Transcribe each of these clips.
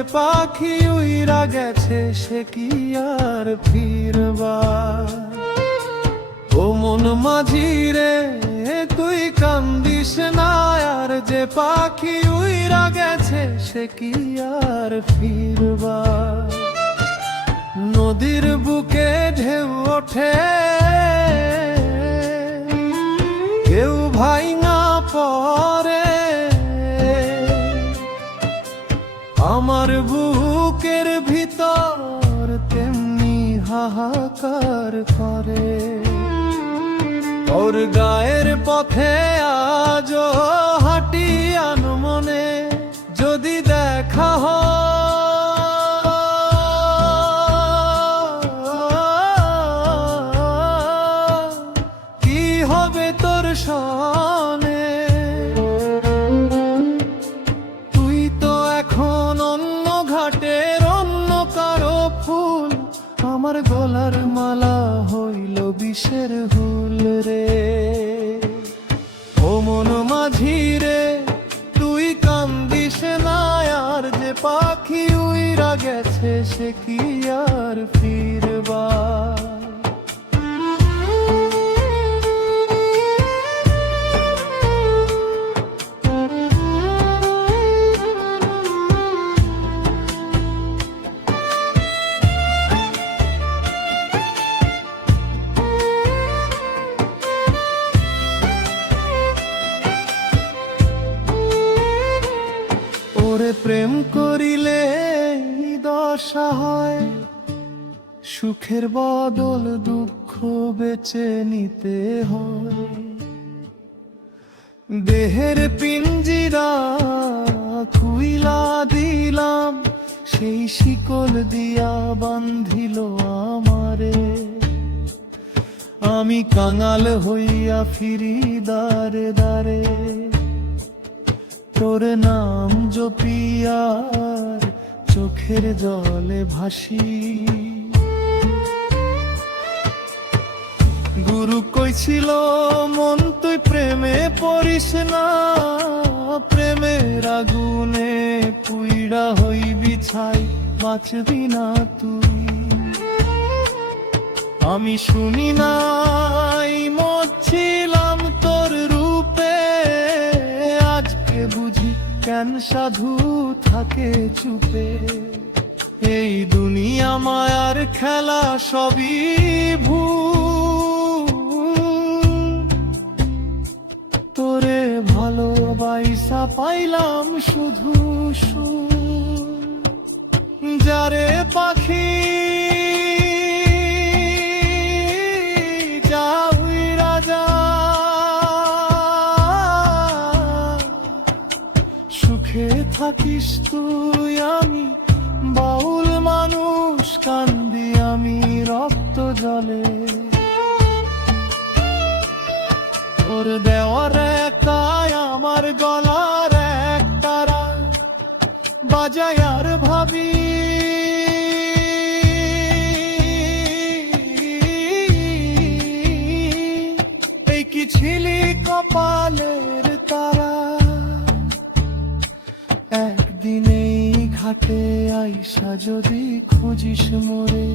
যে পাখি উইরা গেছে সে কি আর ফিরবার। ও মন মাঝি রে তুই কান্দিস না, আর যে পাখি উইরা গেছে সে কি আর ফিরবার। নদীর বুকে ঢেউ ওঠে কেউ ভাইঙা পরে, আমার বুকের ভিতর তেমনি হাহাকার করে। ওর গায়ের পথে আজও হাঁটি আনমনে, যদি দেখা কি হবে তোর সনে। তুই তো এখন অন্য ঘাটের অন্য কারো ফুল, আমার গলার মালা হইল বিষের হুল রে। ও মন মাঝি রে তুই কান্দিস না, আর যে পাখি উইরা গেছে সে কি আর ফিরবার। ওরে প্রেম করিলে দশা হয়, সুখের বদল দুঃখ বেছে নিতে হয়। দেহের পিঞ্জিরা খুইলা দিলাম, সেই শিকল দিয়া বান্ধিল আমারে। আমি কাঙাল হইয়া ফিরি দারে দারে, তোর নাম জপিয়ার চোখের জলে ভাসি। গুরু কইছিল মন তুই প্রেমে পড়িস না, প্রেমের আগুনে পুইড়া হইবি ছাই, বাঁচবি না তুই। আমি শুনি নাই মরছিলাম তোর রূপে, আজকে বুঝি কেন সাধু থাকে চুপে। এই দুনিয়া মায়ার খেলা সবই ভুল, তোরে ভালোবাসা পাইলাম শুধু সুর। যারে পাখি যাই রাজা, সুখে থাকিস তুই, আমি বাউল মানুষ কান্দি আমি রক্ত জলে। তোর দেওয়ার একাই আমার গলার এক তারা বাজাই আর ভাবি। এই কি ছিলি কপালের তারা, একদিনেই ঘাটে আইসা যদি খুঁজিস মোরে।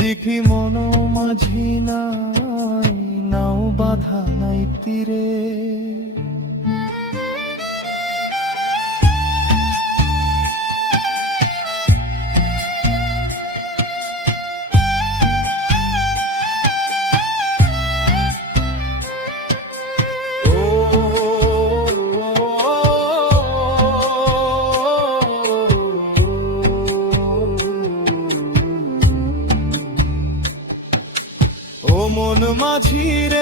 দেখি মন মাঝি নাই, নাও বাধা নাই তীরে। ও মন মাঝি রে